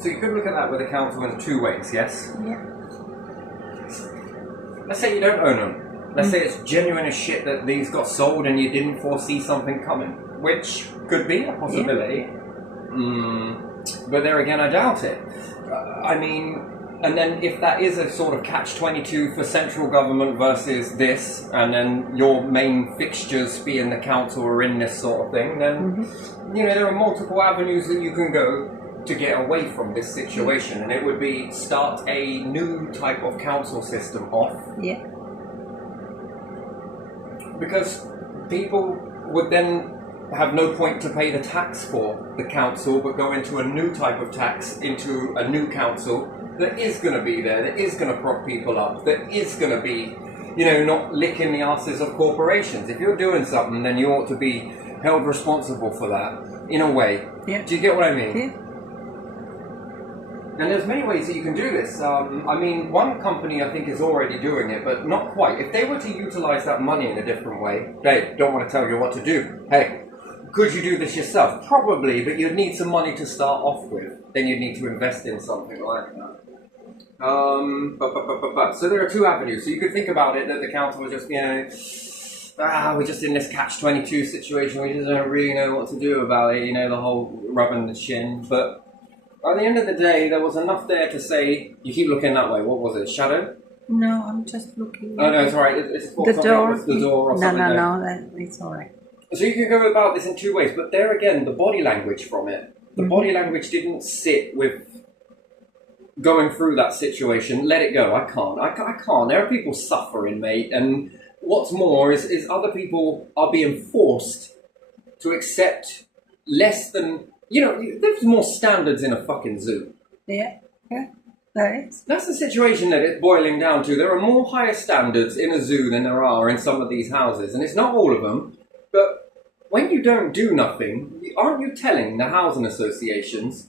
So you could look at that with the council in two ways, yes? Yeah. Let's say you don't own them. Let's say it's genuine as shit that these got sold and you didn't foresee something coming, which could be a possibility. But there again, I doubt it. I mean, and then if that is a sort of catch-22 for central government versus this, and then your main fixtures being the council are in this sort of thing, then, you know, there are multiple avenues that you can go to get away from this situation, and it would be start a new type of council system off. Yeah. Because people would then have no point to pay the tax for the council, but go into a new type of tax into a new council that is going to be there, that is going to prop people up, that is going to be, you know, not licking the asses of corporations. If you're doing something, then you ought to be held responsible for that, in a way. Yeah. Do you get what I mean? Yeah. And there's many ways that you can do this. I mean, one company I think is already doing it, but not quite. If they were to utilize that money in a different way, they don't want to tell you what to do. Hey, could you do this yourself? Probably, but you'd need some money to start off with. Then you'd need to invest in something like that. So there are two avenues. So you could think about it that the council was just, you know, we're just in this catch-22 situation. We just don't really know what to do about it. You know, the whole rubbing the shin, but. At the end of the day, there was enough there to say, you keep looking that way, what was it, shadow? No, I'm just looking. Oh no, it's alright, it's the door. The door or something. No, it's alright. So you can go about this in two ways, but there again, the body language from it. The body language didn't sit with going through that situation, let it go, I can't. There are people suffering, mate, and what's more is other people are being forced to accept less than... You know, there's more standards in a fucking zoo. Yeah, there is. That's the situation that it's boiling down to. There are more higher standards in a zoo than there are in some of these houses. And it's not all of them, but when you don't do nothing, aren't you telling the housing associations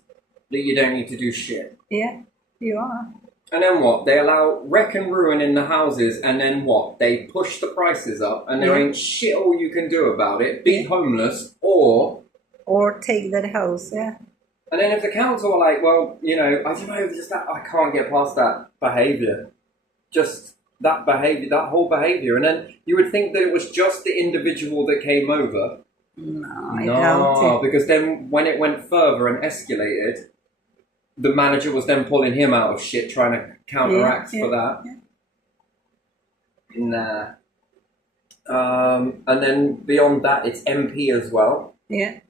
that you don't need to do shit? Yeah, you are. And then what? They allow wreck and ruin in the houses, and then what? They push the prices up, and there ain't shit all you can do about it. Be homeless, or take that house, yeah. And then if the council are like, well, you know, I don't know, just that, I can't get past that behaviour. Just that behaviour, that whole behaviour. And then you would think that it was just the individual that came over. No, I doubt it. Because then when it went further and escalated, the manager was then pulling him out of shit, trying to counteract for that. Yeah. Nah. And then beyond that, it's MP as well. Yeah.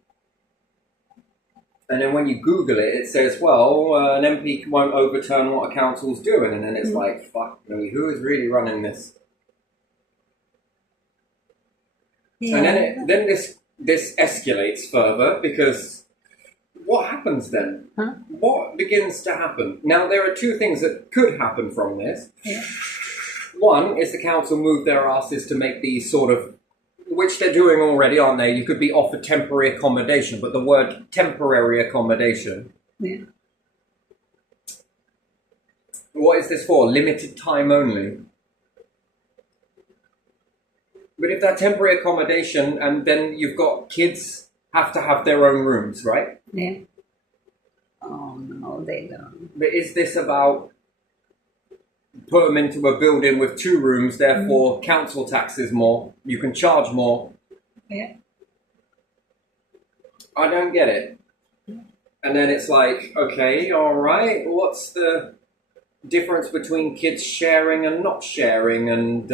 And then when you Google it, it says, well, an MP won't overturn what a council's doing. And then it's like, fuck me, who is really running this? Yeah. And then this escalates further, because what happens then? Huh? What begins to happen? Now, there are two things that could happen from this. Yeah. One is the council move their asses to make these sort of, which they're doing already, aren't they? You could be offered temporary accommodation, but the word temporary accommodation. Yeah. What is this for? Limited time only. But if that temporary accommodation, and then you've got kids have to have their own rooms, right? Yeah. Oh, no, they don't. But is this about put them into a building with 2 rooms, therefore council tax is more, you can charge more? Yeah. I don't get it. And then it's like, okay, all right, what's the difference between kids sharing and not sharing, and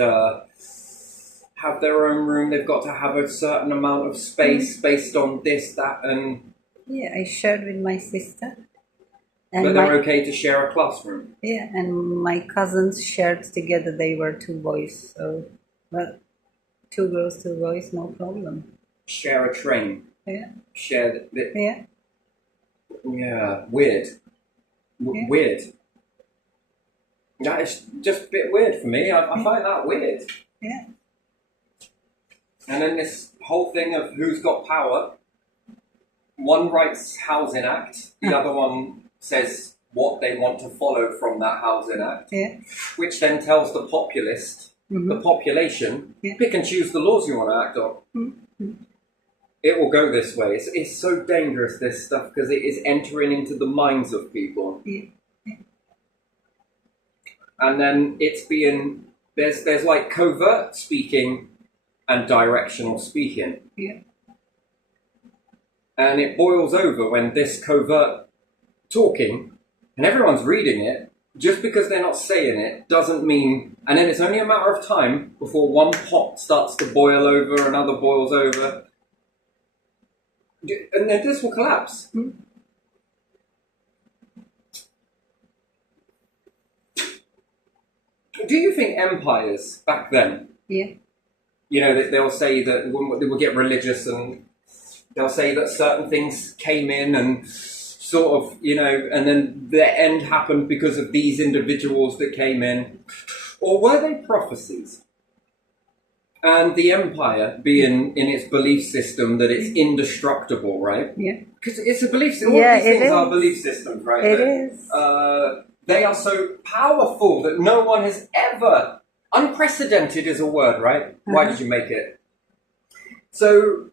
have their own room? They've got to have a certain amount of space based on this, that, and... Yeah, I shared with my sister. And but they're okay to share a classroom? Yeah, and my cousins shared together. They were 2 boys, so... Well, 2 girls, 2 boys, no problem. Share a train? Yeah. Share the... Yeah. Yeah, weird. Yeah. Weird. That is just a bit weird for me. I find that weird. Yeah. And then this whole thing of who's got power. One writes Housing Act, the other one says what they want to follow from that Housing Act, which then tells the populist, the population, pick and choose the laws you want to act on. It will go this way. It's so dangerous, this stuff, because it is entering into the minds of people. Yeah. And then it's being, there's like covert speaking and directional speaking. Yeah. And it boils over when this covert talking, and everyone's reading it, just because they're not saying it doesn't mean, and then it's only a matter of time before one pot starts to boil over, another boils over, and then this will collapse. Mm. Do you think empires back then, Yeah. you know, they'll say that they will get religious and they'll say that certain things came in and sort of, you know, and then the end happened because of these individuals that came in? Or were they prophecies? And the empire being in its belief system that it's indestructible, right? Yeah. Because it's a belief system. All Yeah, these it things are is. belief systems, right? It That, is. they are so powerful that no one has ever... Unprecedented is a word, right? Why did you make it? So...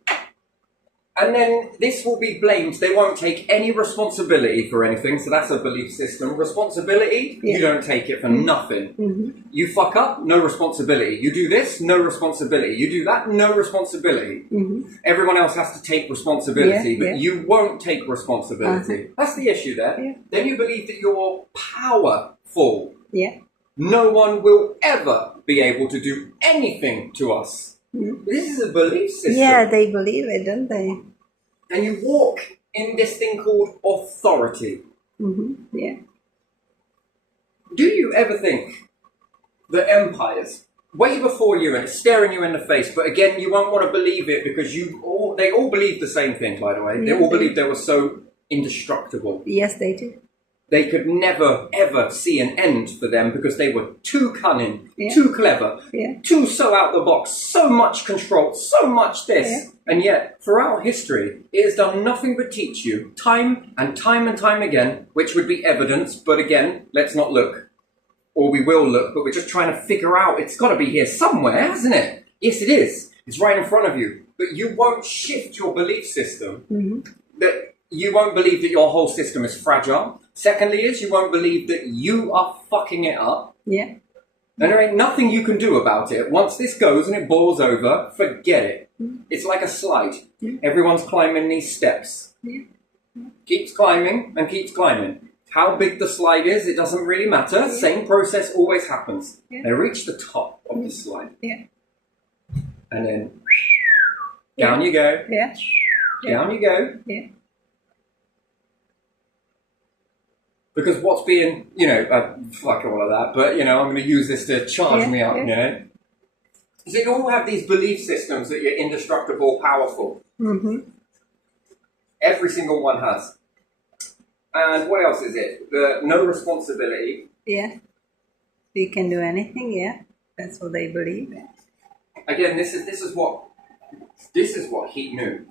And then this will be blamed. They won't take any responsibility for anything. So that's a belief system. Responsibility, Yeah. you don't take it for nothing. Mm-hmm. You fuck up, no responsibility. You do this, no responsibility. You do that, no responsibility. Mm-hmm. Everyone else has to take responsibility, Yeah, but yeah. you won't take responsibility. That's the issue there. Yeah. Then you believe that you're powerful. Yeah. No one will ever be able to do anything to us. Mm. This is a belief system. Yeah, they believe it, don't they? And you walk in this thing called authority. Mm-hmm. Yeah. Do you ever think that empires, way before you, and it's staring you in the face, but again, you won't want to believe it because they all believe the same thing, by the way. They Yeah, all they- believe they were so indestructible. Yes, they do. They could never, ever see an end for them because they were too cunning, Yeah. too clever, Yeah. too so out the box, so much control, so much this. Yeah. And yet, throughout history, it has done nothing but teach you, time and time again, which would be evidence, but again, let's not look. Or we will look, but we're just trying to figure out, it's got to be here somewhere, hasn't it? Yes, it is. It's right in front of you. But you won't shift your belief system. Mm-hmm. That you won't believe that your whole system is fragile. Secondly is you won't believe that you are fucking it up. Yeah. And there ain't nothing you can do about it. Once this goes and it boils over, forget it. Mm. It's like a slide. Mm. Everyone's climbing these steps. Yeah. Keeps climbing and keeps climbing. How big the slide is, it doesn't really matter. Yeah. Same process always happens. Yeah. They reach the top of the slide. Yeah. And then down you go. Yeah. Down you go. Yeah. Because what's being, fuck all of that, but, I'm going to use this to charge Yeah, me up, yeah. So you all have these belief systems that you're indestructible, powerful. Mm-hmm. Every single one has. And what else is it? The no responsibility. Yeah. We can do anything, yeah. That's what they believe. Again, this is what he knew.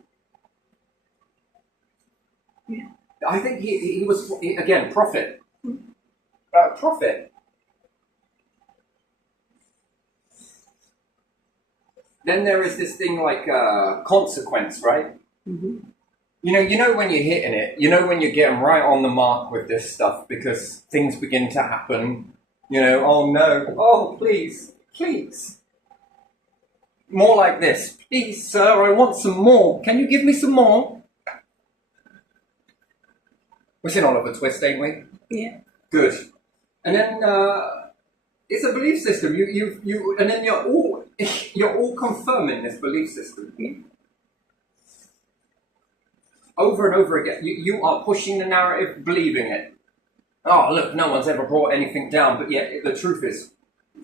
Yeah. I think he was, again, prophet. Prophet. Then there is this thing like consequence, right? Mm-hmm. You know when you're hitting it, you know when you're getting right on the mark with this stuff because things begin to happen. Oh no, oh please, please. More like this. Please, sir, I want some more. Can you give me some more? We're in Oliver Twist, ain't we? Yeah. Good. And then it's a belief system. You and then you're all confirming this belief system. Yeah. Over and over again. You are pushing the narrative, believing it. Oh, look, no one's ever brought anything down, but yet the truth is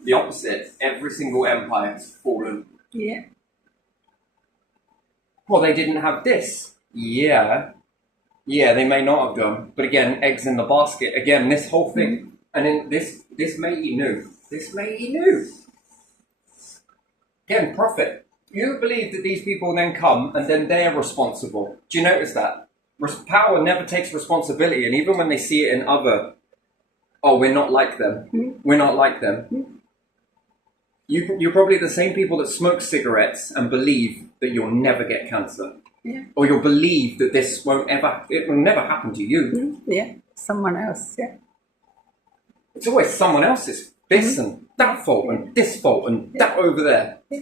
the opposite. Every single empire has fallen. Yeah. Well, they didn't have this. Yeah, they may not have done. But again, eggs in the basket. Again, this whole thing. And then this mate he knew. This mate he knew. Again, prophet. You believe that these people then come and then they're responsible. Do you notice that? Power never takes responsibility. And even when they see it in other, we're not like them. We're not like them. You're probably the same people that smoke cigarettes and believe that you'll never get cancer. Yeah. Or you'll believe that this won't ever, it will never happen to you. Yeah. Someone else. Yeah. It's always someone else's this and that fault and this fault and that over there. Yeah.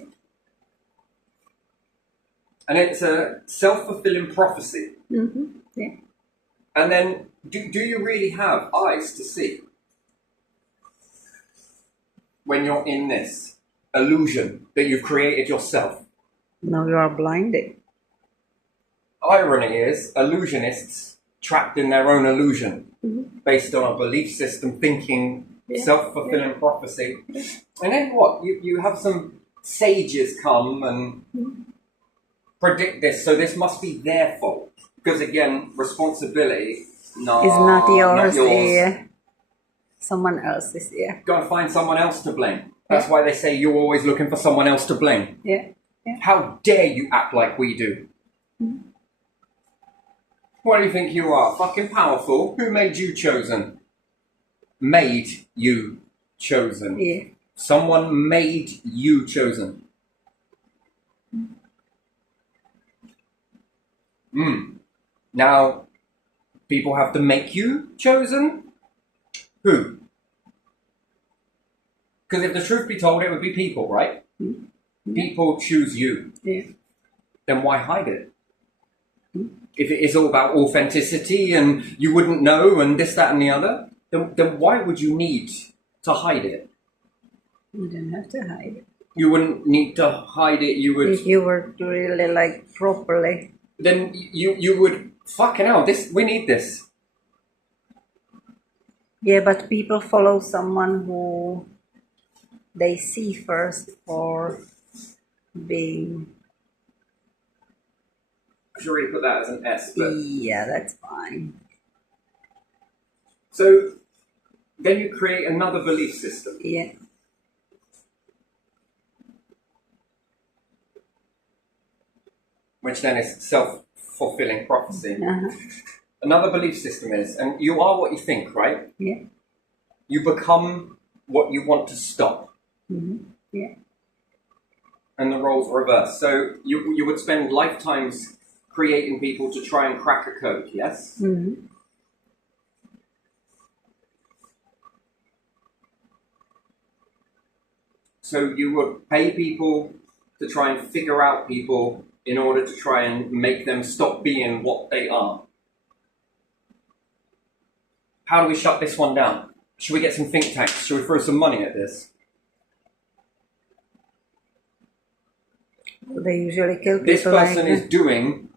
And it's a self-fulfilling prophecy. Yeah. And then, do you really have eyes to see when you're in this illusion that you've created yourself? No, you are blinded. Irony is, illusionists trapped in their own illusion, based on a belief system, thinking, self-fulfilling prophecy. And then what? You have some sages come and predict this, so this must be their fault. Because again, responsibility It's not yours. Yeah. Someone else's. Yeah. Got to find someone else to blame. That's why they say you're always looking for someone else to blame. Yeah. Yeah. How dare you act like we do? What do you think you are? Fucking powerful? Who made you chosen? Made you chosen. Yeah. Someone made you chosen. Now, people have to make you chosen? Who? Because if the truth be told, it would be people, right? People choose you. Yeah. Then why hide it? If it is all about authenticity and you wouldn't know and this, that and the other, then why would you need to hide it? You don't have to hide it. You wouldn't need to hide it, you would... If you were to really like properly. Then you would... Fucking hell, we need this. Yeah, but people follow someone who they see first for being... I should really put that as an S, but... Yeah, that's fine. So, then you create another belief system. Yeah. Which then is self-fulfilling prophecy. Another belief system is, and you are what you think, right? Yeah. You become what you want to stop. Yeah. And the roles reverse. So you would spend lifetimes creating people to try and crack a code, yes? So you would pay people to try and figure out people in order to try and make them stop being what they are. How do we shut this one down? Should we get some think tanks? Should we throw some money at this? They usually kill people. This person like is doing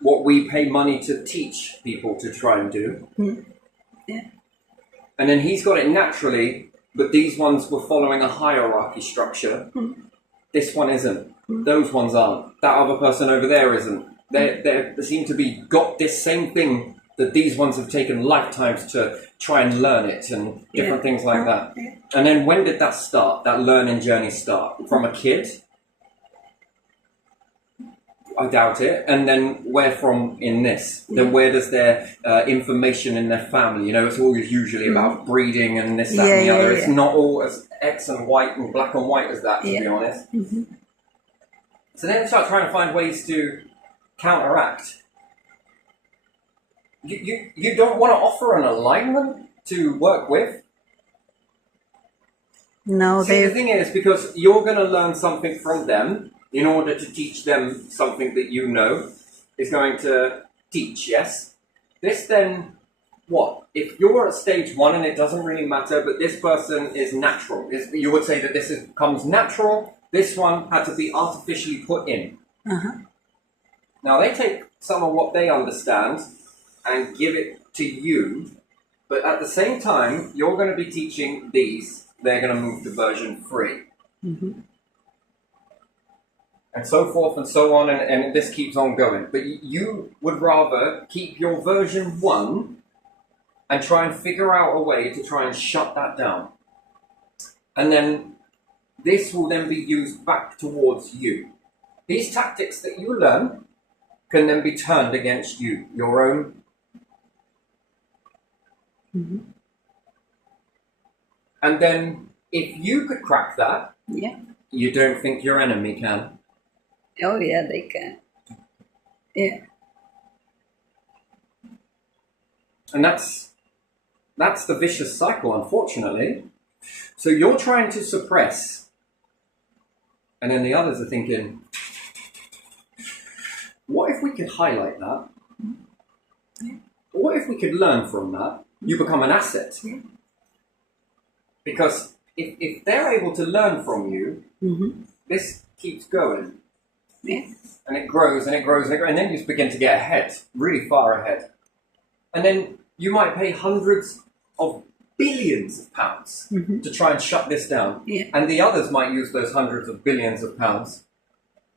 what we pay money to teach people to try and do. Yeah. And then he's got it naturally, but these ones were following a hierarchy structure. This one isn't. Those ones aren't. That other person over there isn't. They seem to be got this same thing that these ones have taken lifetimes to try and learn it and different things like that. And then when did that start? That learning journey start? From a kid? I doubt it. And then where from in this? Then where does their information in their family? You know, it's always usually about breeding and this, that, and the other. It's not all as X and white and black and white as that, to be honest. So then start trying to find ways to counteract. You don't want to offer an alignment to work with? No, See, the thing is, because you're going to learn something from them in order to teach them something that you know is going to teach, yes? This then, what? If you're at stage 1 and it doesn't really matter, but this person is natural, you would say that comes natural, this one had to be artificially put in. Now they take some of what they understand and give it to you, but at the same time, you're going to be teaching these, they're going to move to version 3. And so forth and so on, and this keeps on going. But you would rather keep your version 1 and try and figure out a way to try and shut that down. And then this will then be used back towards you. These tactics that you learn can then be turned against you, your own. And then if you could crack that, you don't think your enemy can? Oh yeah, they can. Yeah. And that's the vicious cycle, unfortunately. So you're trying to suppress, and then the others are thinking, what if we could highlight that? Yeah. What if we could learn from that? You become an asset. Yeah. Because if they're able to learn from you, this keeps going. Yeah. And it grows and it grows and it grows. And then you begin to get ahead, really far ahead. And then you might pay hundreds of billions of pounds to try and shut this down. Yeah. And the others might use those hundreds of billions of pounds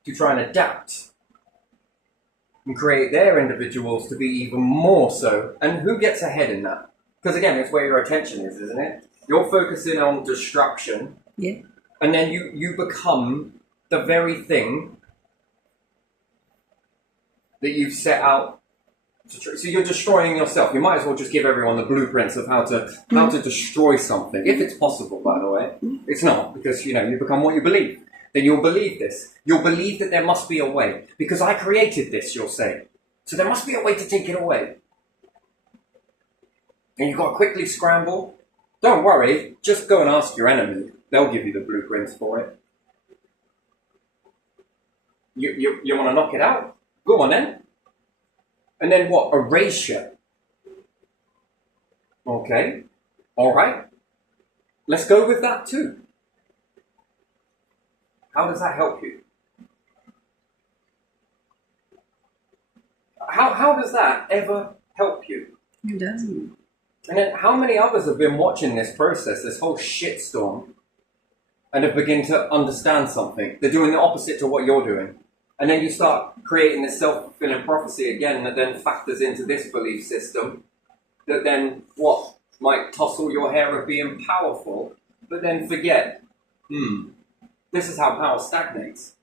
to try and adapt and create their individuals to be even more so. And who gets ahead in that? Because again, it's where your attention is, isn't it? You're focusing on destruction. Yeah. And then you become the very thing that you've set out to try. So you're destroying yourself. You might as well just give everyone the blueprints of how to destroy something, if it's possible, by the way. It's not, because you become what you believe. Then you'll believe this. You'll believe that there must be a way. Because I created this, you'll say. So there must be a way to take it away. And you've got to quickly scramble. Don't worry, just go and ask your enemy. They'll give you the blueprints for it. You want to knock it out? Go on then. And then what? Erasure. Okay. All right. Let's go with that too. How does that help you? How does that ever help you? It doesn't. And then how many others have been watching this process, this whole shitstorm, and have begun to understand something? They're doing the opposite to what you're doing. And then you start creating this self-fulfilling prophecy again that then factors into this belief system that then, what, might tousle your hair of being powerful, but then forget, this is how power stagnates.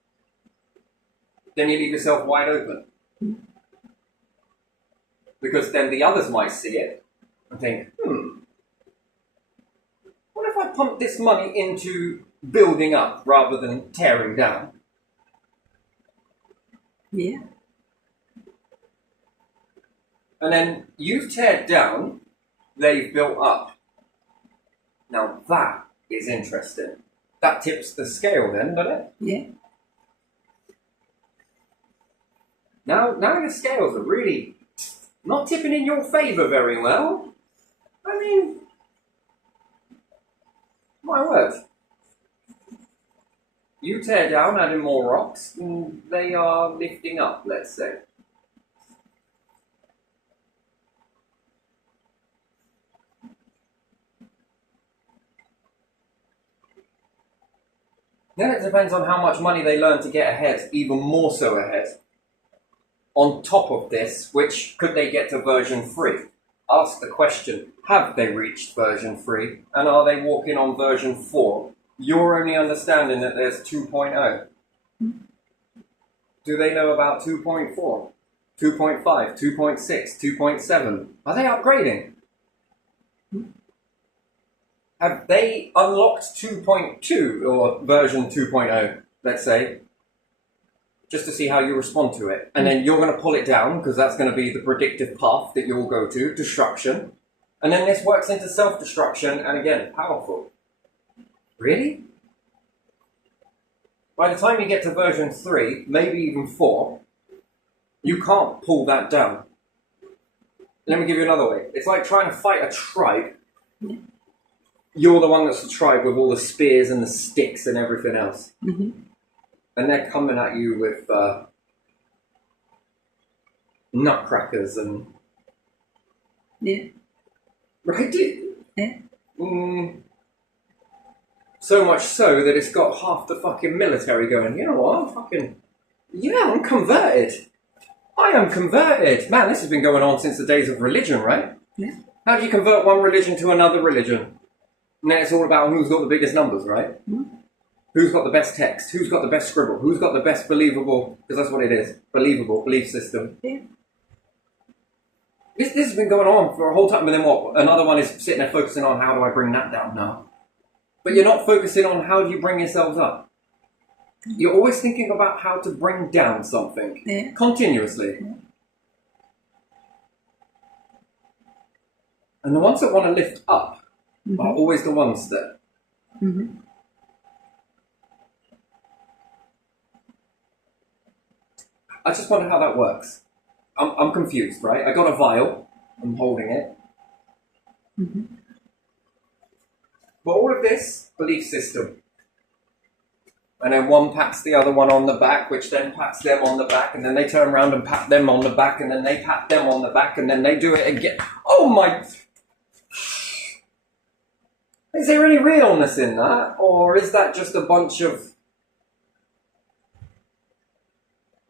Then you leave yourself wide open. Because then the others might see it and think, what if I pump this money into building up rather than tearing down? Yeah. And then you've teared down, they've built up. Now that is interesting. That tips the scale then, doesn't it? Yeah. Now your scales are really not tipping in your favour very well. I mean, my word. You tear down, adding more rocks, and they are lifting up, let's say. Then it depends on how much money they learn to get ahead, even more so ahead. On top of this, which could they get to version 3? Ask the question, have they reached version 3? And are they walking on version 4? You're only understanding that there's 2.0. Do they know about 2.4, 2.5, 2.6, 2.7? Are they upgrading? Have they unlocked 2.2 or version 2.0, let's say, just to see how you respond to it? And then you're going to pull it down because that's going to be the predictive path that you'll go to, destruction. And then this works into self-destruction and again, powerful. Really? By the time you get to version 3, maybe even 4, you can't pull that down. Let me give you another way. It's like trying to fight a tribe. You're the one that's the tribe with all the spears and the sticks and everything else. And they're coming at you with nutcrackers and... Yeah. Right? Yeah. So much so that it's got half the fucking military going, you know what, I'm converted. I am converted. Man, this has been going on since the days of religion, right? Yeah. How do you convert one religion to another religion? And then it's all about who's got the biggest numbers, right? Who's got the best text? Who's got the best scribble? Who's got the best believable, because that's what it is, believable belief system. Yeah. This has been going on for a whole time, and then what? Another one is sitting there focusing on how do I bring that down now? But you're not focusing on how do you bring yourselves up. You're always thinking about how to bring down something continuously. And the ones that want to lift up are always the ones that... I just wonder how that works. I'm confused, right? I got a vial. I'm holding it. But all of this, belief system. And then one pats the other one on the back, which then pats them on the back, and then they turn around and pat them on the back, and then they pat them on the back, and then they do it again. Oh my... Is there any realness in that? Or is that just a bunch of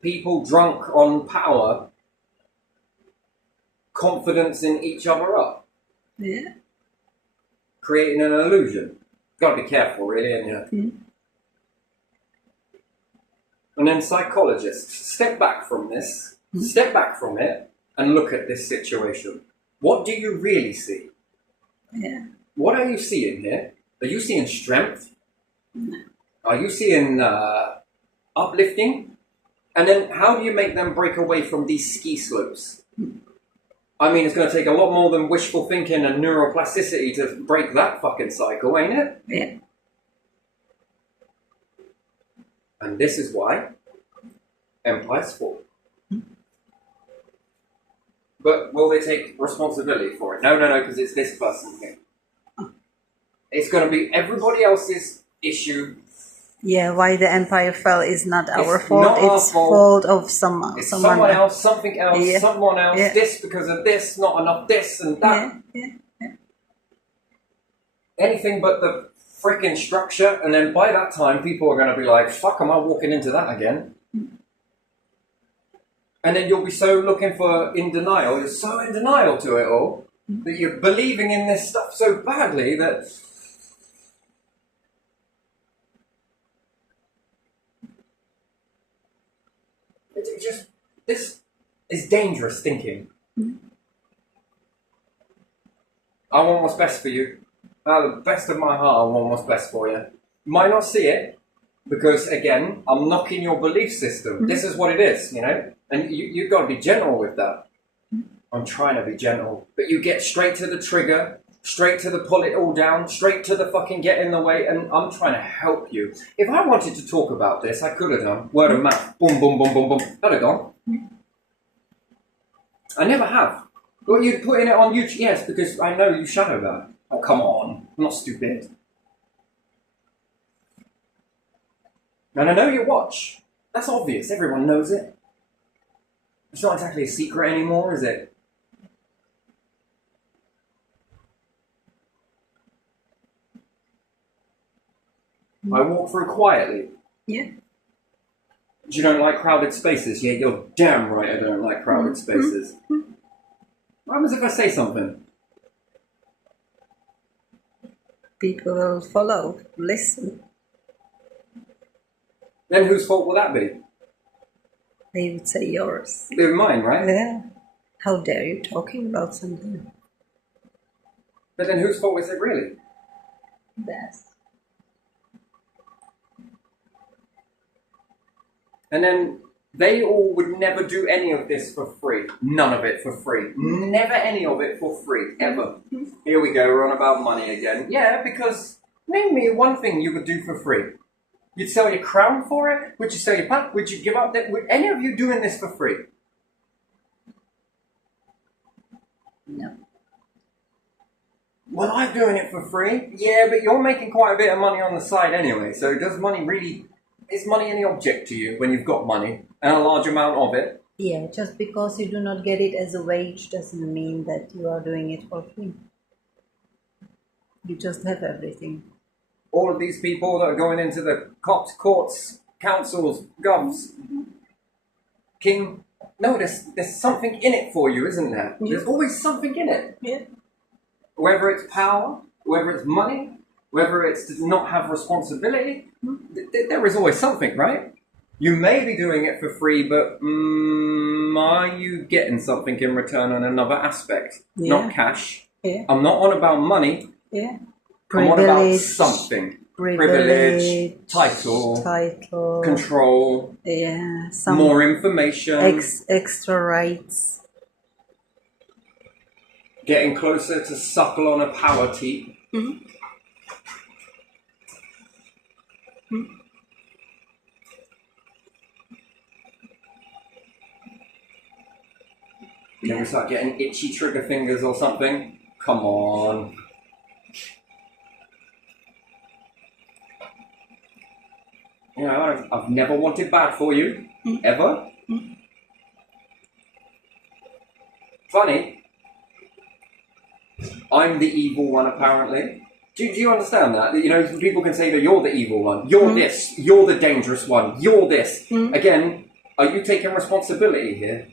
people drunk on power, confidence in each other up? Yeah. Creating an illusion. Got to be careful, really, ain't you? And then psychologists, step back from this, step back from it, and look at this situation. What do you really see? Yeah. What are you seeing here? Are you seeing strength? Are you seeing uplifting? And then how do you make them break away from these ski slopes? I mean, it's going to take a lot more than wishful thinking and neuroplasticity to break that fucking cycle, ain't it? Yeah. And this is why empires fall. But will they take responsibility for it? No, because it's this person here. It's going to be everybody else's issue. Yeah, why the empire fell is not our It's fault. not our It's fault. fault of someone else, something else, someone else, this because of this, not enough this and that. Anything but the freaking structure, and then by that time people are going to be like, fuck, am I walking into that again? And then you'll be so in denial, you're so in denial to it all, that you're believing in this stuff so badly that... This is dangerous thinking. I want what's best for you. Out of the best of my heart, I want what's best for you. You might not see it, because again, I'm knocking your belief system. This is what it is, you know? And you've got to be gentle with that. I'm trying to be gentle. But you get straight to the trigger, straight to the pull it all down, straight to the fucking get in the way, and I'm trying to help you. If I wanted to talk about this, I could have done. Word of mouth. Boom, boom, boom, boom, boom. That'd have gone. I never have. Well, you're putting it on YouTube. Yes, because I know you shadow that. Oh, come on. I'm not stupid. And I know you watch. That's obvious. Everyone knows it. It's not exactly a secret anymore, is it? I walk through quietly. Yeah. You don't like crowded spaces? Yeah, you're damn right I don't like crowded spaces. What happens if I say something? People will follow, listen. Then whose fault will that be? They would say yours. They're mine, right? Yeah. How dare you talking about something? But then whose fault is it really? That's. And then they all would never do any of this for free. None of it for free. Never any of it for free. Ever. Here we go, we're on about money again. Yeah, because name me one thing you would do for free. You'd sell your crown for it? Would you sell your pack? Would you give up that? Would any of you doing this for free? No. Well, I'm doing it for free. Yeah, but you're making quite a bit of money on the side anyway. So does money really... Is money any object to you when you've got money and a large amount of it? Yeah, just because you do not get it as a wage doesn't mean that you are doing it for free. You just have everything. All of these people that are going into the cops, courts, councils, govs, king. No, there's something in it for you, isn't there? Yeah. There's always something in it. Yeah. Whether it's power, whether it's money, whether it's to not have responsibility, there is always something, right? You may be doing it for free, but are you getting something in return on another aspect? Yeah. Not cash. Yeah. I'm not on about money. Yeah. I'm on about something. privilege, title, control, yeah, some more information, extra rights, getting closer to suckle on a power teat. Mm-hmm. Can we start getting itchy trigger fingers or something? Come on. You know, I've never wanted bad for you. Ever. Funny. I'm the evil one, apparently. Do you understand that? You know, people can say that you're the evil one. You're this. You're the dangerous one. You're this. Again, are you taking responsibility here?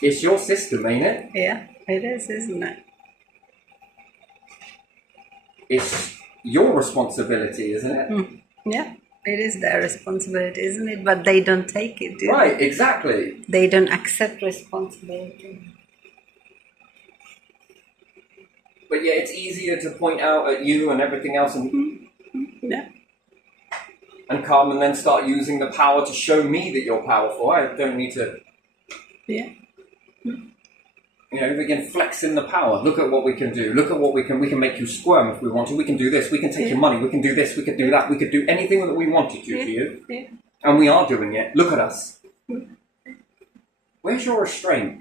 It's your system, ain't it? Yeah, it is, isn't it? It's your responsibility, isn't it? Yeah, it is their responsibility, isn't it? But they don't take it, do Right, exactly. They don't accept responsibility. But yeah, it's easier to point out at you and everything else and Yeah. and come and then start using the power to show me that you're powerful. I don't need to... Yeah. You know, we can flex in the power. Look at what we can do. Look at what we can make you squirm if we want to. We can do this. We can take your money. We can do this. We can do that. We could do anything that we wanted to you. Yeah. And we are doing it. Look at us. Where's your restraint?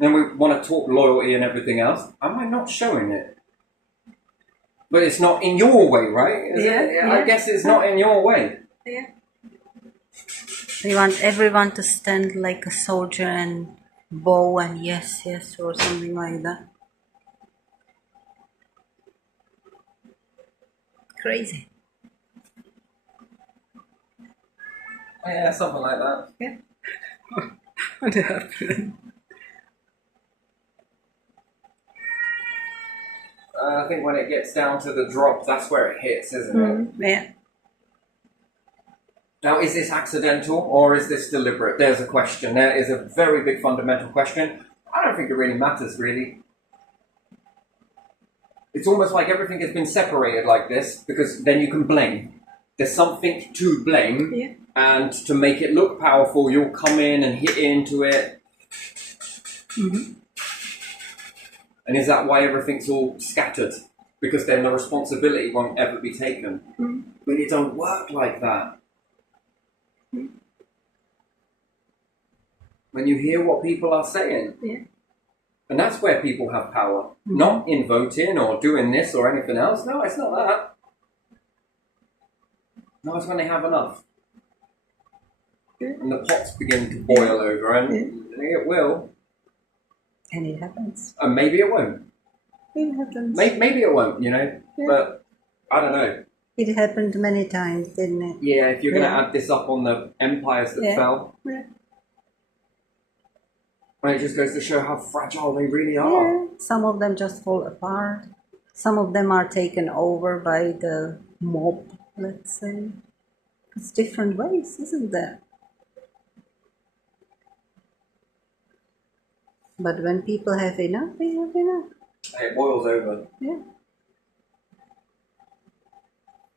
And we want to talk loyalty and everything else. Am I not showing it? But it's not in your way, right? Is it? I guess it's not in your way. Yeah. We want everyone to stand like a soldier and bow and yes, yes, or something like that. Crazy. Yeah, something like that. Yeah. What happened? I think when it gets down to the drop, that's where it hits, isn't it? Yeah. Now, is this accidental or is this deliberate? There's a question. There is a very big fundamental question. I don't think it really matters, really. It's almost like everything has been separated like this because then you can blame. There's something to blame, and to make it look powerful, you'll come in and hit into it. And is that why everything's all scattered? Because then the responsibility won't ever be taken. But it don't work like that. When you hear what people are saying. And that's where people have power. Not in voting or doing this or anything else. No, it's not that. No, it's when they have enough. And the pots begin to boil over, and it will. And it happens. And maybe it won't. It happens. Maybe it won't, you know. But I don't know. It happened many times, didn't it? Yeah, if you're going to add this up on the empires that fell. Well, it just goes to show how fragile they really are. Yeah. Some of them just fall apart. Some of them are taken over by the mob, let's say. It's different ways, isn't there? But when people have enough, they have enough. It boils over. Yeah.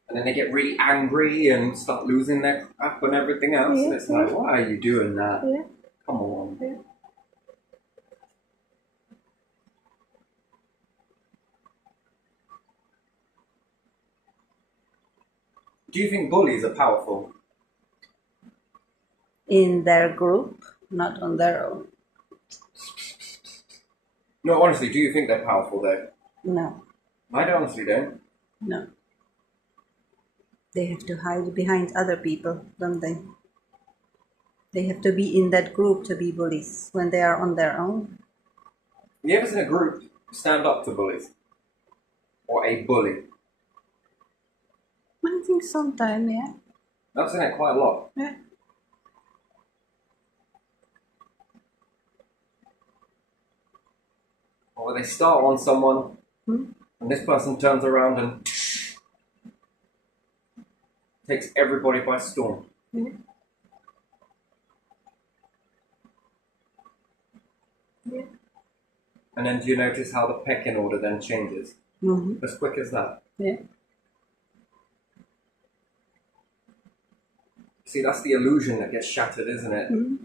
And then they get really angry and start losing their crap and everything else. And it's like, why are you doing that? Yeah. Come on. Yeah. Do you think bullies are powerful? In their group, not on their own. No, honestly, do you think they're powerful though? No. I honestly don't. No. They have to hide behind other people, don't they? They have to be in that group to be bullies. When they are on their own. You ever seen a group stand up to bullies? Or a bully? I think sometime, yeah. I've seen it quite a lot. Yeah. Or they start on someone, and this person turns around and takes everybody by storm. Yeah. Yeah. And then do you notice how the pecking order then changes? Mm-hmm. As quick as that. Yeah. See, that's the illusion that gets shattered, isn't it? Mm-hmm.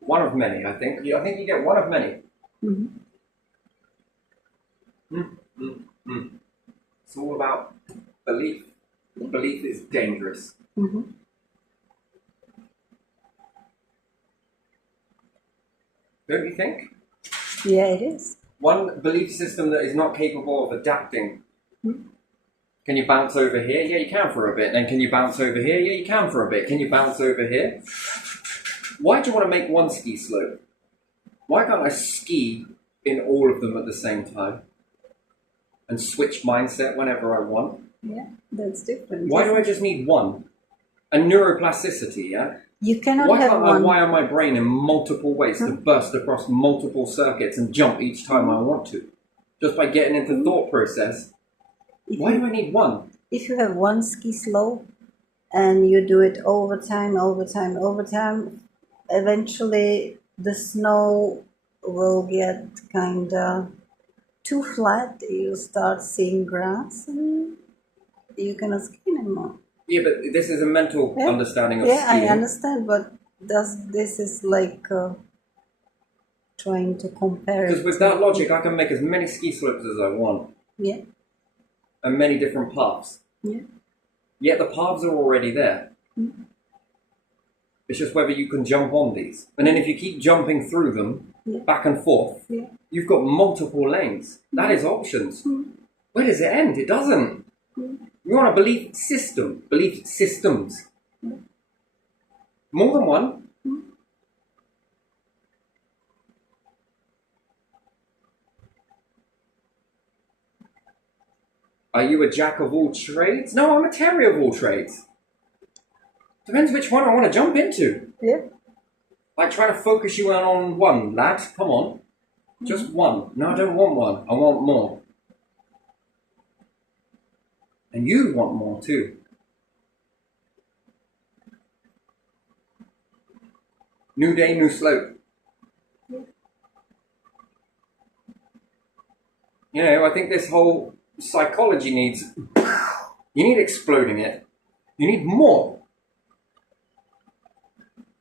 One of many, I think. I think you get one of many. Mm-hmm. It's all about belief. Belief is dangerous. Mm-hmm. Don't you think? Yeah, it is. One belief system that is not capable of adapting. Mm-hmm. Can you bounce over here? Yeah, you can for a bit. Then can you bounce over here? Yeah, you can for a bit. Can you bounce over here? Why do you want to make one ski slope? Why can't I ski in all of them at the same time? And switch mindset whenever I want? Yeah, that's different. Why do I just need one? And neuroplasticity, yeah? You cannot Why have can't one. I wire my brain in multiple ways to burst across multiple circuits and jump each time I want to? Just by getting into thought process. Why do I need one? If you have one ski slope and you do it over time, eventually the snow will get kind of too flat. You start seeing grass and you cannot ski anymore. Yeah, but this is a mental understanding of Yeah, skiing. I understand, but this is like trying to compare Because it. with that logic, I can make as many ski slopes as I want. Yeah. And many different paths. Yeah. Yet the paths are already there. Mm-hmm. It's just whether you can jump on these. And then if you keep jumping through them, back and forth, you've got multiple lanes. That is options. Where does it end? It doesn't. You want a belief system, belief systems. More than one. Are you a jack of all trades? No, I'm a terrier of all trades. Depends which one I want to jump into. Yeah. Like trying to focus you on one, lad. Come on. Just one. No, I don't want one. I want more. And you want more too. New day, new slope. You know, I think this whole psychology needs... You need exploding it. You need more.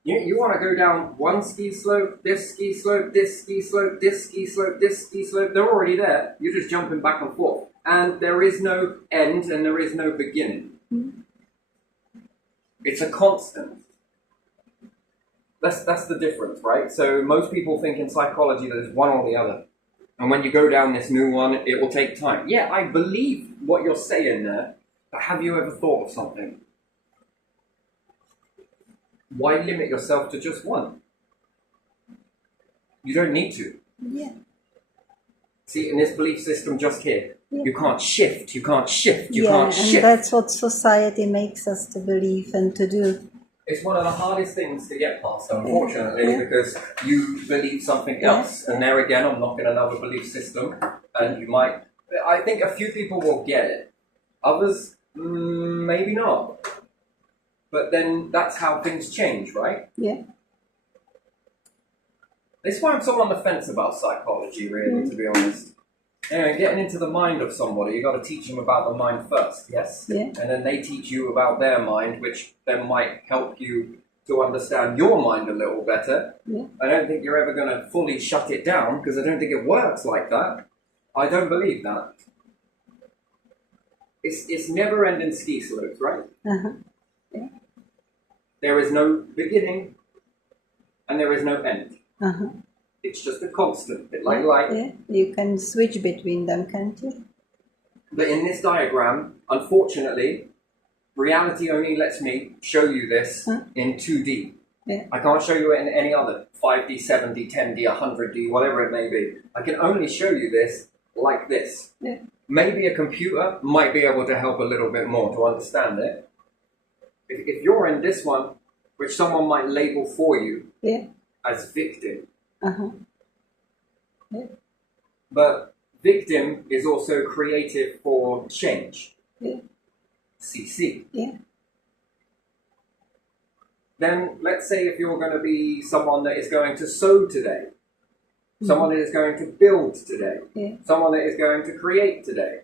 You want to go down one ski slope, this ski slope, this ski slope, this ski slope, this ski slope. They're already there. You're just jumping back and forth. And there is no end and there is no beginning. It's a constant. That's the difference, right? So most people think in psychology that it's one or the other. And when you go down this new one, it will take time. Yeah, I believe what you're saying there, but have you ever thought of something? Why limit yourself to just one? You don't need to. Yeah. See, in this belief system just here, you can't shift, you can't shift, you yeah, can't and shift. that's what society makes us to believe and to do. It's one of the hardest things to get past, unfortunately, because you believe something else. And there again, I'm knocking another belief system, and you might... I think a few people will get it. Others, maybe not. But then that's how things change, right? Yeah. That's why I'm so on the fence about psychology, really, to be honest. Anyway, getting into the mind of somebody, you've got to teach them about the mind first, yes? Yeah. And then they teach you about their mind, which then might help you to understand your mind a little better. Yeah. I don't think you're ever going to fully shut it down, because I don't think it works like that. I don't believe that. It's never-ending ski slopes, right? Uh-huh. Yeah. There is no beginning, and there is no end. Uh-huh. It's just a constant, bit like light. Yeah, you can switch between them, can't you? But in this diagram, unfortunately, reality only lets me show you this in 2D. Yeah. I can't show you it in any other 5D, 7D, 10D, 100D, whatever it may be. I can only show you this like this. Yeah. Maybe a computer might be able to help a little bit more to understand it. If you're in this one, which someone might label for you as victim, yeah. but victim is also creative for change. Yeah. CC. Yeah. then let's say if you're going to be someone that is going to sew today, someone that is going to build today, someone that is going to create today.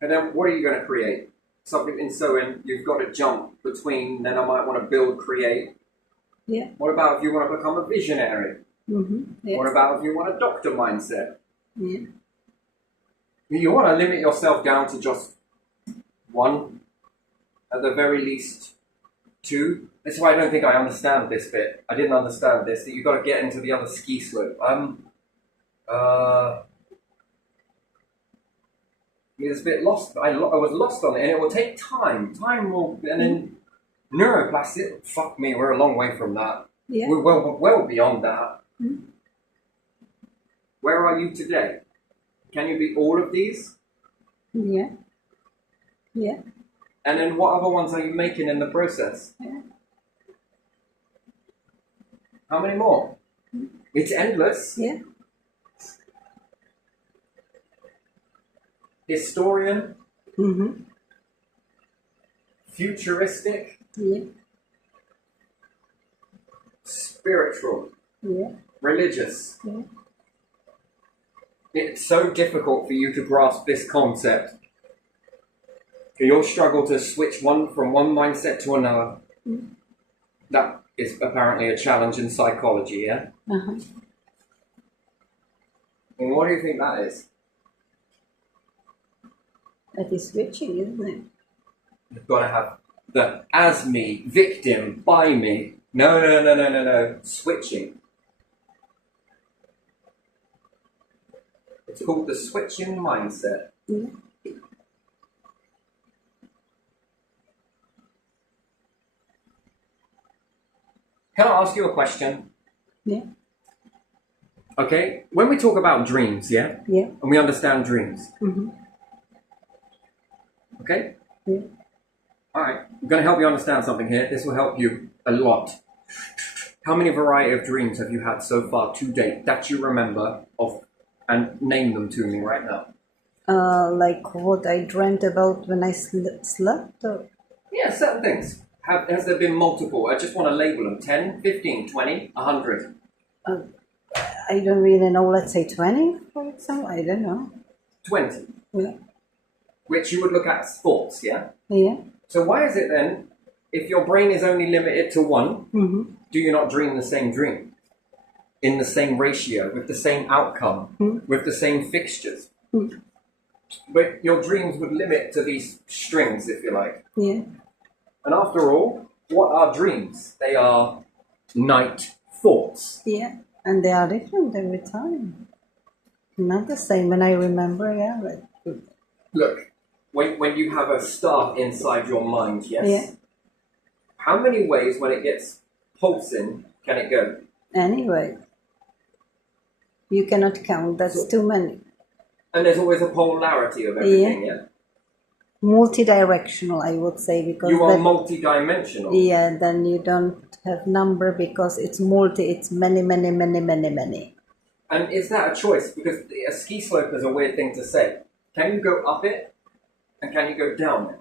And then what are you going to create? Something in sewing, you've got to jump between, then I might want to build, create. Yeah. What about if you want to become a visionary? Yes. What about if you want a doctor mindset? Yeah. You want to limit yourself down to just one, at the very least two. That's why I don't think I understand this bit. I didn't understand this, that you've got to get into the other ski slope. It's a bit lost. I was lost on it, and it will take time. Time will, and then neuroplastic. Fuck me, we're a long way from that. Yeah. We're well beyond that. Where are you today? Can you be all of these? Yeah. Yeah. And then what other ones are you making in the process? Yeah. How many more? It's endless. Yeah. Historian. Futuristic. Yeah. Spiritual. Yeah. Religious. Yeah. It's so difficult for you to grasp this concept. You'll struggle to switch from one mindset to another. That is apparently a challenge in psychology, yeah? And what do you think that is? That is switching, isn't it? You've got to have the as me, victim, by me. No. Switching. It's called the switching mindset. Yeah. Can I ask you a question? Yeah. Okay, when we talk about dreams, yeah? Yeah. And we understand dreams. Okay? Yeah. Alright, I'm going to help you understand something here. This will help you a lot. How many variety of dreams have you had so far to date that you remember of, and name them to me right now? Like what I dreamt about when I slept? Or? Yeah, certain things. Has there been multiple? I just want to label them. 10, 15, 20, 100. I don't really know. Let's say 20, for example. I don't know. 20. Yeah. Which you would look at as thoughts, yeah? Yeah. So why is it then, if your brain is only limited to one, do you not dream the same dream? In the same ratio, with the same outcome, with the same fixtures? But your dreams would limit to these strings, if you like. Yeah. And after all, what are dreams? They are night thoughts. Yeah. And they are different every time. Not the same. When I remember, yeah. But... Look, when you have a star inside your mind, yes? Yeah. How many ways when it gets pulsing can it go? Anyway, you cannot count. That's too many. And there's always a polarity of everything, yeah? Multi-directional, I would say, because you are multi-dimensional. Yeah, then you don't have number because it's multi. It's many. And is that a choice? Because a ski slope is a weird thing to say. Can you go up it and can you go down it?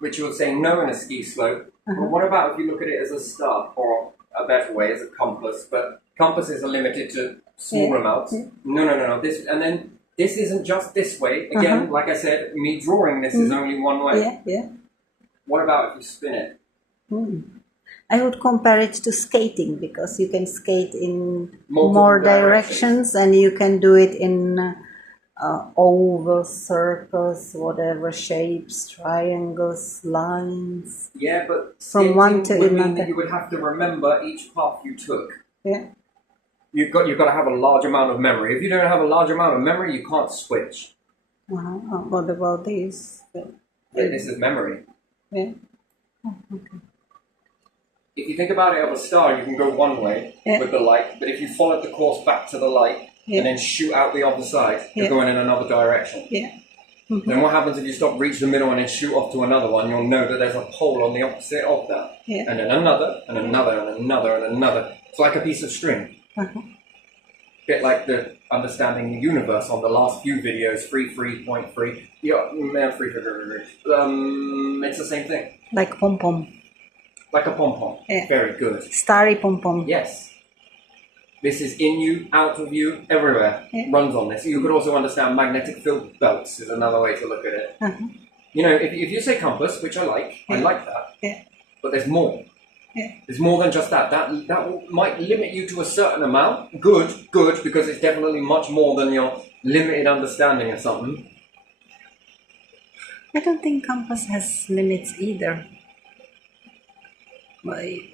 Which you would say no in a ski slope. But what about if you look at it as a star, or a better way, as a compass? But compasses are limited to small amounts. No. This isn't just this way. Again, like I said, me drawing this is only one way. Yeah. What about if you spin it? I would compare it to skating because you can skate in Multiple more directions and you can do it in ovals, circles, whatever shapes, triangles, lines. Yeah, but from one to would mean another. that you would have to remember each path you took. Yeah. You've got to have a large amount of memory. If you don't have a large amount of memory, you can't switch. What about these? This is memory. Yeah. If you think about it of a star, you can go one way with the light, but if you follow the course back to the light and then shoot out the other side, you're going in another direction. Yeah. Then what happens if you stop, reach the middle, and then shoot off to another one? You'll know that there's a pole on the opposite of that. Yeah. And then another, and another, and another, and another. It's like a piece of string. Bit like the understanding the universe on the last few videos, 3.3. Yeah, 3. It's the same thing. Like pom pom. Like a pom-pom. Yeah. Very good. Starry pom pom. Yes. This is in you, out of you, everywhere. Yeah. Runs on this. You could also understand magnetic field belts is another way to look at it. Uh-huh. You know, if you say compass, which I like that. Yeah. But there's more. Yeah. There's more than just that. That might limit you to a certain amount. Good, because it's definitely much more than your limited understanding of something. I don't think compass has limits either.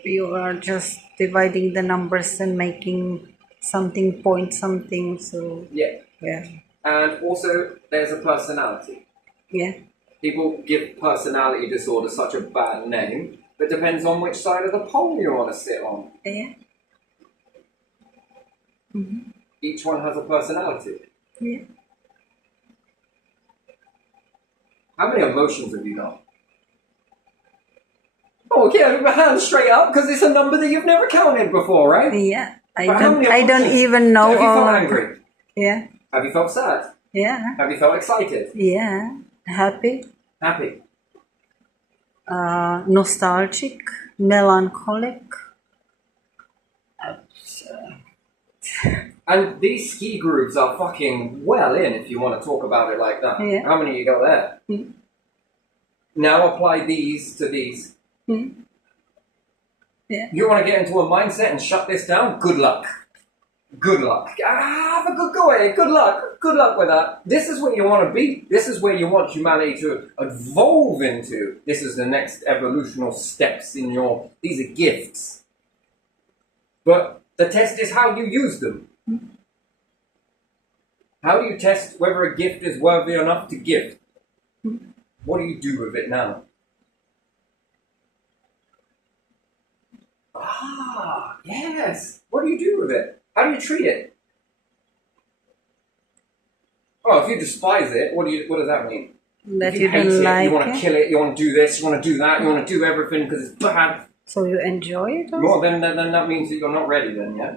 You are just dividing the numbers and making something point something. So Yeah. yeah, And also, there's a personality. yeah, People give personality disorder such a bad name. It depends on which side of the pole you want to sit on. yeah. Mm-hmm. Each one has a personality. Yeah. How many emotions have you got? Oh, okay, leave your hand straight up because it's a number that you've never counted before, right? Yeah, But how many I don't emotions? even know Have you all felt of angry? Yeah, Have you felt sad? yeah, Have you felt excited? yeah. Happy, Happy? nostalgic, melancholic. And these ski grooves are fucking well in if you want to talk about it like that. Yeah. How many you got there? Mm. Now apply these to these. Mm. Yeah. You want to get into a mindset and shut this down? Good luck. Good luck. Have a good go at it. Good luck. Good luck with that. This is where you want to be. This is where you want humanity to evolve into. This is the next evolutional steps in your... These are gifts. But the test is how you use them. How do you test whether a gift is worthy enough to give? What do you do with it now? Ah, yes. What do you do with it? How do you treat it? Oh, if you despise it, what does that mean? That If you hate don't it, like you want to it. kill it, you want to do this, you want to do that, you want to do everything because it's bad. So you enjoy it? Also? Well, then that means that you're not ready then, yeah?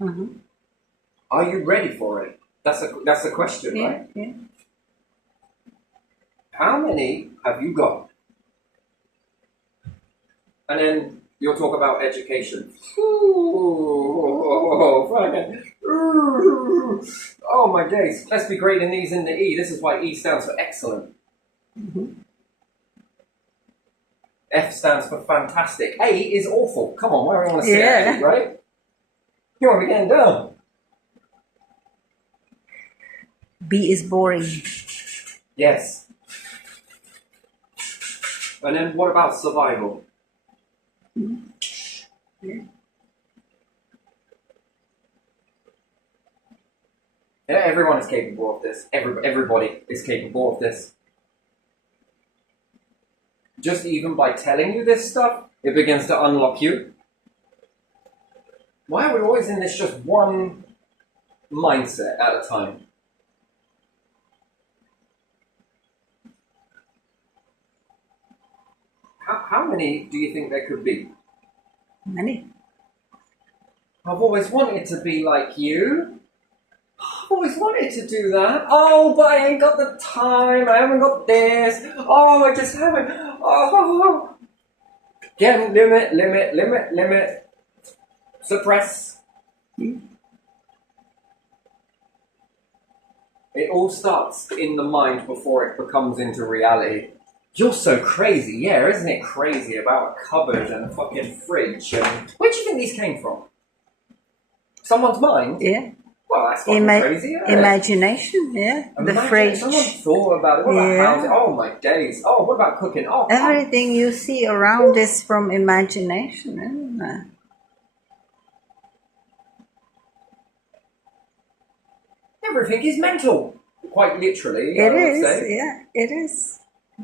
Uh-huh. Are you ready for it? That's the question, Yeah, right? yeah. How many have you got? And then you'll talk about education. Oh my days. Let's be grading these in the E. This is why E stands for excellent. Mm-hmm. F stands for fantastic. A is awful. Come on, where do you want to sit Yeah. at, right? You want to be getting down. B is boring. Yes. And then what about survival? Yeah. Yeah, everyone is capable of this. Everybody is capable of this. Just even by telling you this stuff, it begins to unlock you. Why are we always in this just one mindset at a time? How many do you think there could be? Many. I've always wanted to be like you. I've always wanted to do that. Oh, but I ain't got the time. I haven't got this. Oh, I just haven't. Oh. Again, limit. Suppress. It all starts in the mind before it becomes into reality. You're so crazy. Yeah, isn't it crazy about a cupboard and a fucking fridge? And where do you think these came from? Someone's mind? Yeah. Well, that's fucking crazy, isn't it? Imagination, yeah. The fridge. Someone thought about it. What about Yeah. housing? Oh, my days. Oh, what about cooking? Oh, Everything you see around is from imagination, isn't it? everything is mental. Quite literally, I It would is, say. yeah, it is.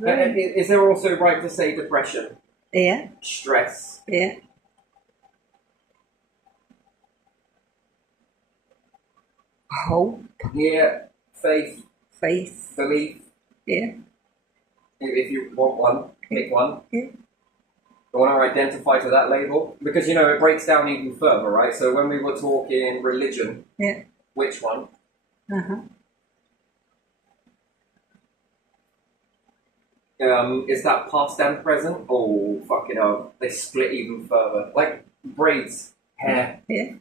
And is there also right to say depression, Yeah, stress? yeah. Hope, Yeah, faith, faith, belief. yeah, If you want one, pick one. yeah. You want to identify to that label? Because, you know, it breaks down even further, right? So when we were talking religion, Yeah. which one? Uh-huh. Is that past and present? Oh, fucking hell. They split even further. Like braids, hair. Yeah.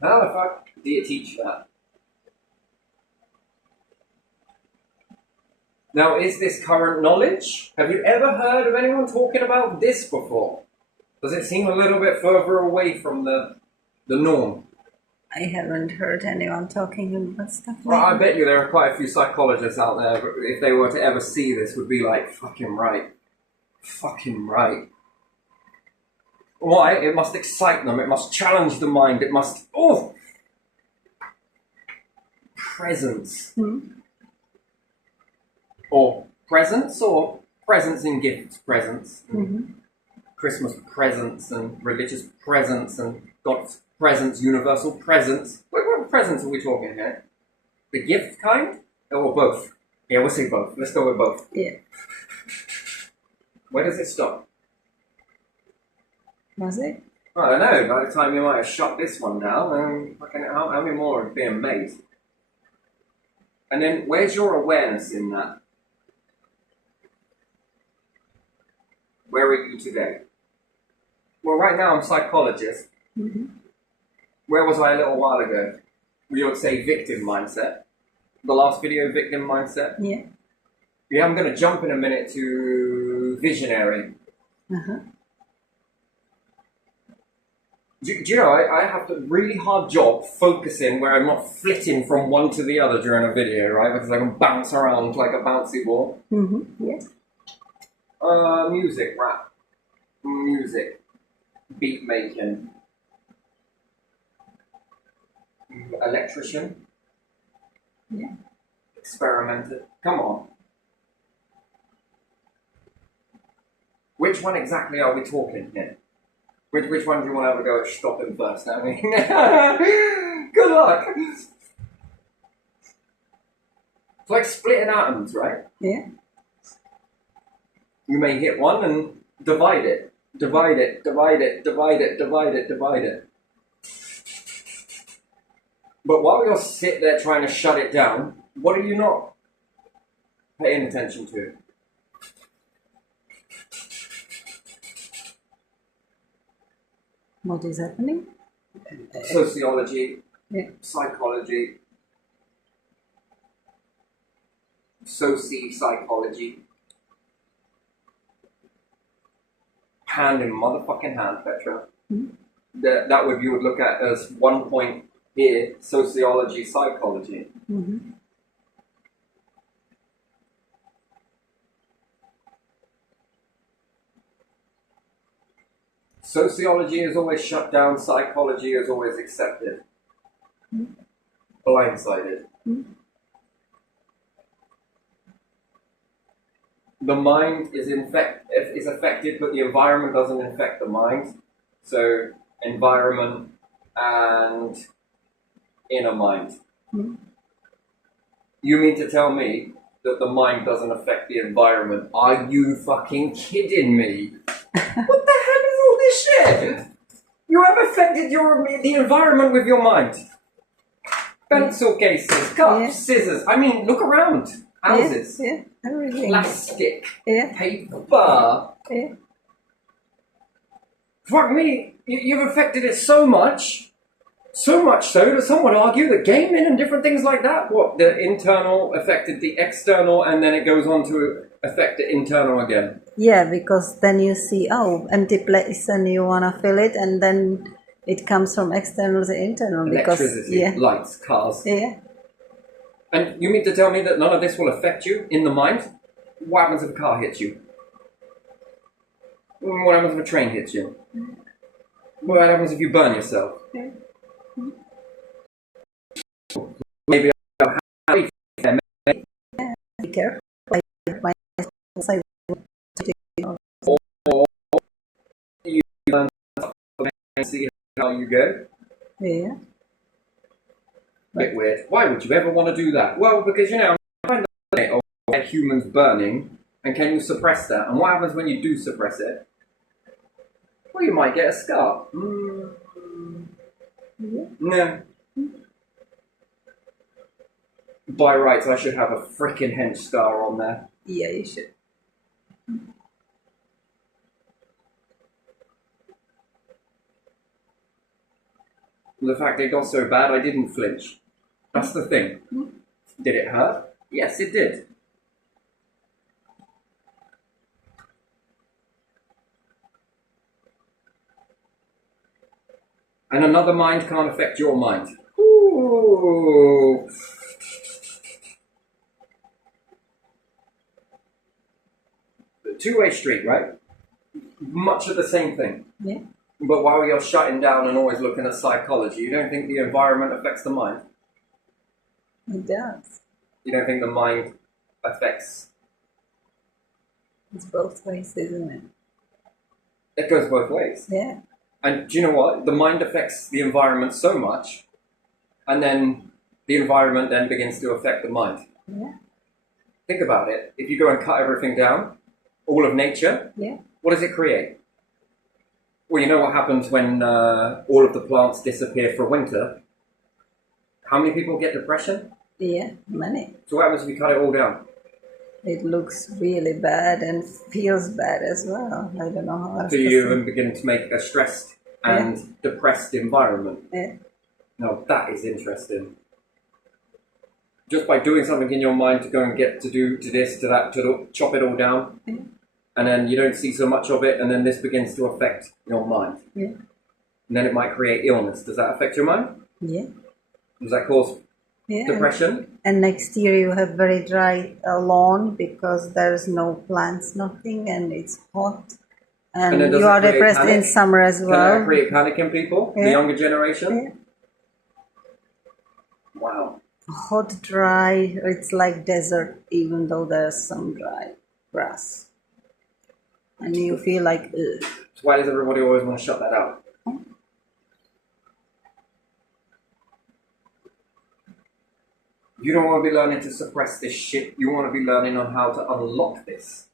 How the fuck do you teach that? Now, is this current knowledge? Have you ever heard of anyone talking about this before? Does it seem a little bit further away from the norm? I haven't heard anyone talking about stuff Well, like I bet you there are quite a few psychologists out there, but if they were to ever see this, would be like, fucking right. Fucking right. Why? It must excite them, it must challenge the mind, it must... Oh! Presence. Or presents, or presents in gifts, presents. Christmas presents and religious presents and God's presents, universal presents. What presents are we talking here? The gift kind? Or both? Yeah, we'll say both. Let's go with both. Yeah. Where does it stop? Was it? I don't know. By the time you might have shut this one down, how many more are being made? And then, where's your awareness in that? Where are you today? Well, right now I'm a psychologist. Where was I a little while ago? We would say victim mindset. The last video, victim mindset. Yeah. Yeah, I'm going to jump in a minute to visionary. Do you know, I have a really hard job focusing where I'm not flitting from one to the other during a video, right? Because I can bounce around like a bouncy ball. Yeah. Music, rap. Music. Beat making. Electrician. Yeah. Experimenter. Come on. Which one exactly are we talking here? Which one do you want to have a go at stopping first? I mean, good luck. It's like splitting atoms, right? Yeah. You may hit one and divide it. Divide it, divide it, divide it, divide it, divide it. But while you're sit there trying to shut it down, what are you not paying attention to? What is happening? Sociology, Yeah. psychology, soci-psychology. Hand in motherfucking hand, Petra. That would you would look at as one point here, sociology, psychology. Sociology is always shut down, psychology is always accepted. Blindsided. The mind is affected, but the environment doesn't infect the mind. So, environment and inner mind. You mean to tell me that the mind doesn't affect the environment? Are you fucking kidding me? What the hell is all this shit? You have affected the environment with your mind. Pencil cases, cups, scissors. I mean, look around. Houses. Yeah. Everything. Plastic. Yeah. Paper. Yeah. Fuck me. You've affected it so much so that some would argue that gaming and different things like that, what, the internal affected the external and then it goes on to affect the internal again. Yeah, because then you see, empty place and you want to fill it and then it comes from external to internal. Electricity, lights, cars. Yeah. And you mean to tell me that none of this will affect you in the mind? What happens if a car hits you? What happens if a train hits you? What happens if you burn yourself? Yeah. Maybe I'll have Be careful. My side. or you learn and see how you go. Yeah. Bit weird. Why would you ever want to do that? Well, because I find that humans burning, and can you suppress that? And what happens when you do suppress it? Well, you might get a scar. Yeah. No. By rights, I should have a frickin' hench star on there. Yeah, you should. The fact it got so bad, I didn't flinch. That's the thing. Did it hurt? Yes, it did. And another mind can't affect your mind. Ooh. Two-way street, right? Much of the same thing. Yeah. But while you're shutting down and always looking at psychology, you don't think the environment affects the mind? It does. You don't think the mind affects... It's both ways, isn't it? It goes both ways. Yeah. And do you know what? The mind affects the environment so much, and then the environment then begins to affect the mind. Yeah. Think about it. If you go and cut everything down, all of nature, Yeah. what does it create? Well, you know what happens when all of the plants disappear for winter? How many people get depression? Yeah. Many. So what happens if you cut it all down? It looks really bad and feels bad as well. I don't know how else So to you say. begin to make a stressed and depressed environment. Yeah. Now that is interesting. Just by doing something in your mind to go and get to do to this, to that, to chop it all down, Yeah. and then you don't see so much of it, and then this begins to affect your mind. Yeah. And then it might create illness. Does that affect your mind? Yeah. Does that cause Yeah. depression? And next year you have very dry lawn because there's no plants, nothing, and it's hot. And then does you it are create depressed panic? in summer as Can well. that create panic in people, the Yeah. younger generation? Yeah. Wow. Hot, dry, it's like desert, even though there's some dry grass. And you feel like, ugh. So why does everybody always want to shut that out? You don't want to be learning to suppress this shit. You want to be learning on how to unlock this.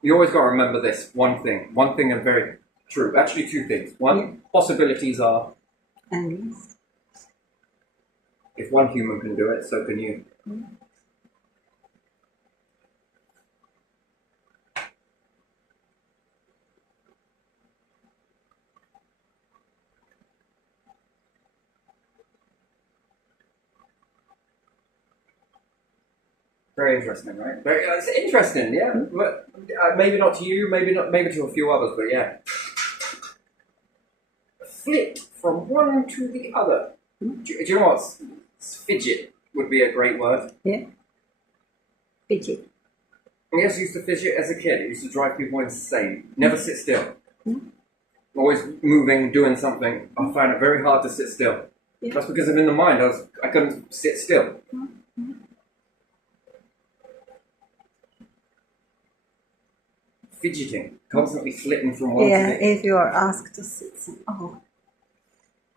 You always got to remember this one thing and very true. Actually, two things. One, possibilities are, endless. if one human can do it, so can you. Very interesting, right? Very, it's interesting, yeah. But maybe not to you, maybe to a few others, but yeah. Flipped from one to the other. Do you know what? Fidget would be a great word. Yeah. Fidget. Yes, I used to fidget as a kid. It used to drive people insane. Never sit still. Always moving, doing something. I found it very hard to sit still. Yeah. That's because I'm in the mind. I couldn't sit still. Fidgeting, constantly flitting from one Yeah, to the if you are asked to sit. Oh.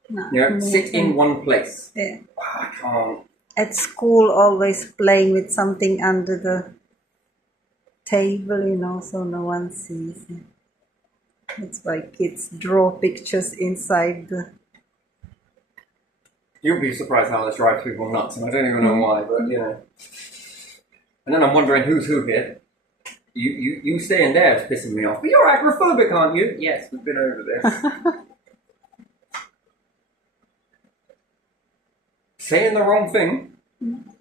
No. sit in one place. Yeah. I can't. At school, always playing with something under the table, so no one sees it. That's why kids draw pictures inside the. You'll be surprised how this drives people nuts, and I don't even know why, but And then I'm wondering who's who here. You staying there is pissing me off. But you're agoraphobic, aren't you? Yes, we've been over this. Saying the wrong thing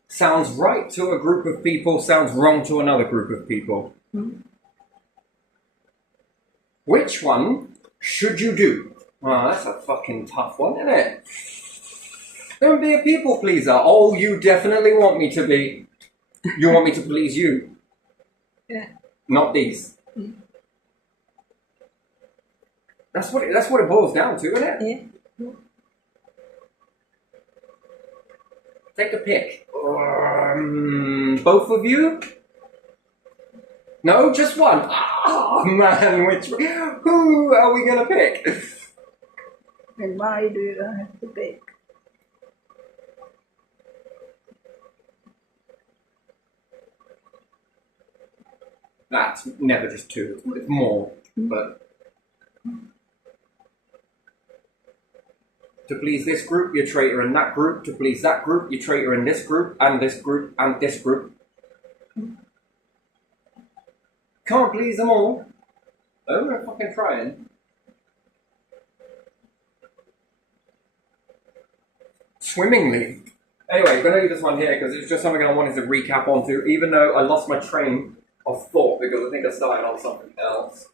sounds right to a group of people, sounds wrong to another group of people. Which one should you do? Oh, that's a fucking tough one, isn't it? Don't be a people pleaser. Oh, you definitely want me to be. You want me to please you. Yeah. Not these. That's what it boils down to, isn't it? Yeah. Take a pick. Both of you? No, just one. Oh man, who are we gonna pick? And why do you have to pick? That's never just two. It's more, but To please this group, you're traitor in that group. To please that group, you're traitor in this group, and this group, and this group. Can't please them all. Oh, we're fucking trying. Swimmingly. Anyway, going to leave this one here because it's just something I wanted to recap onto, even though I lost my train of thought because I think I started on something else.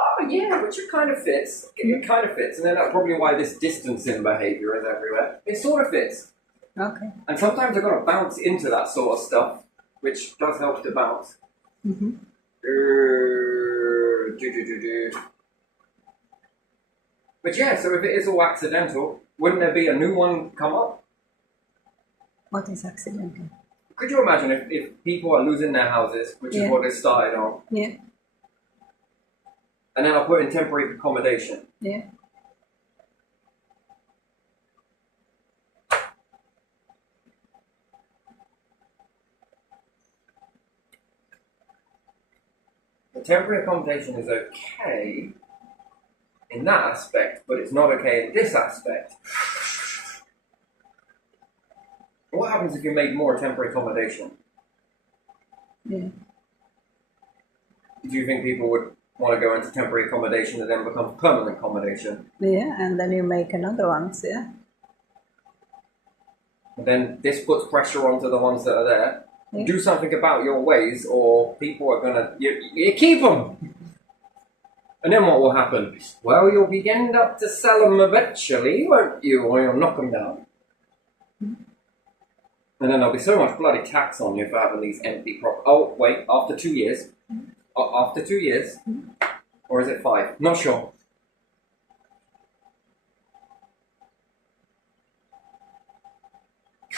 Oh, yeah, which it kind of fits. It kind of fits, and then that's probably why this distancing behaviour is everywhere. It sort of fits. Okay. And sometimes I've got to bounce into that sort of stuff, which does help to bounce. Mm-hmm. But yeah, so if it is all accidental, wouldn't there be a new one come up? What is accidental? Could you imagine if people are losing their houses, which is what it started on, Yeah. and then I'll put in temporary accommodation? Yeah. The temporary accommodation is okay in that aspect, but it's not okay in this aspect. What happens if you make more temporary accommodation? Yeah. Do you think people would want to go into temporary accommodation and then become permanent accommodation? Yeah, and then you make another ones, yeah. And then this puts pressure onto the ones that are there. Yeah. Do something about your ways, or people are gonna you keep them. And then what will happen? Well, you'll be end up to sell them eventually, won't you? Or you'll knock them down. And then there'll be so much bloody tax on you for having these empty properties. Oh, wait, after 2 years. After 2 years. Or is it 5? Not sure.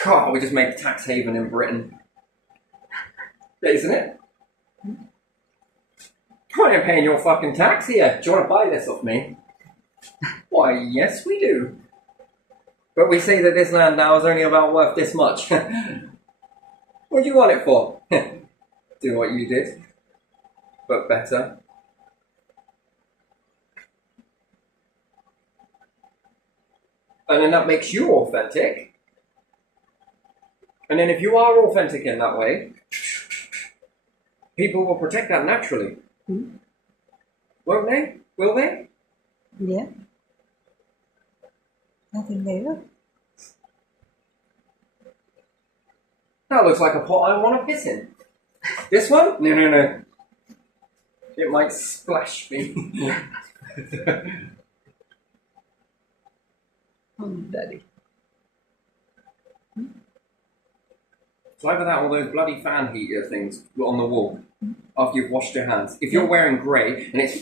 God, we just made a tax haven in Britain. Isn't it? I ain't paying your fucking tax here. Do you want to buy this off me? Why, yes we do. But we say that this land now is only about worth this much. What do you want it for? Do what you did, but better. And then that makes you authentic. And then if you are authentic in that way, people will protect that naturally. Won't they? Will they? Yeah. I think they will. That looks like a pot I want to piss in. This one? No. It might splash me. Daddy. It's either that or those bloody fan heater things on the wall after you've washed your hands. If you're wearing grey and it's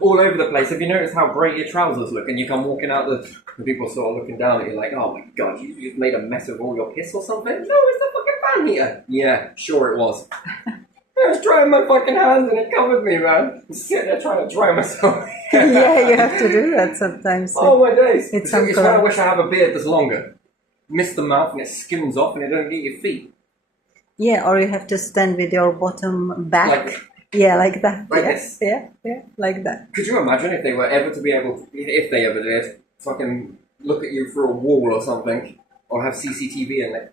all over the place, have you noticed how grey your trousers look? And you come walking out, the people sort of looking down at you like, oh my god, you just made a mess of all your piss or something? No, it's the fucking fan heater. Yeah, sure it was. I was drying my fucking hands and it covered me, man. I'm sitting there trying to dry myself. Yeah, you have to do that sometimes. Oh my days. It's when I wish I have a beard that's longer. Miss the mouth and it skims off and it don't get your feet. Yeah, or you have to stand with your bottom back. Like, yeah, like that. Like yeah, this. Yeah, like that. Could you imagine if they were ever to be able to, if they ever did, fucking look at you through a wall or something, or have CCTV in there?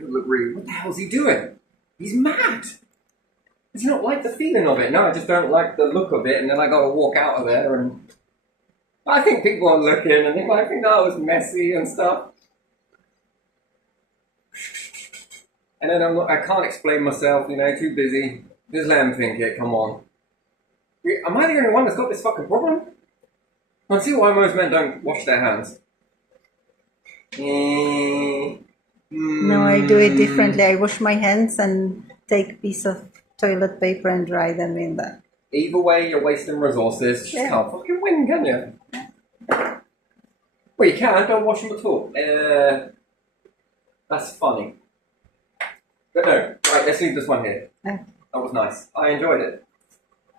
Look, really, what the hell's he doing? He's mad. Does he not like the feeling of it? No, I just don't like the look of it, and then I got to walk out of there and I think people are looking and they might think that was messy and stuff. And then I can't explain myself, too busy. Just let them think it, come on. Am I the only one that's got this fucking problem? I see why most men don't wash their hands. No, I do it differently. I wash my hands and take a piece of toilet paper and dry them in that. Either way, you're wasting resources. You just can't fucking win, can you? Well, you can. Don't wash them at all. That's funny. But no. Right, let's leave this one here. Okay. That was nice. I enjoyed it.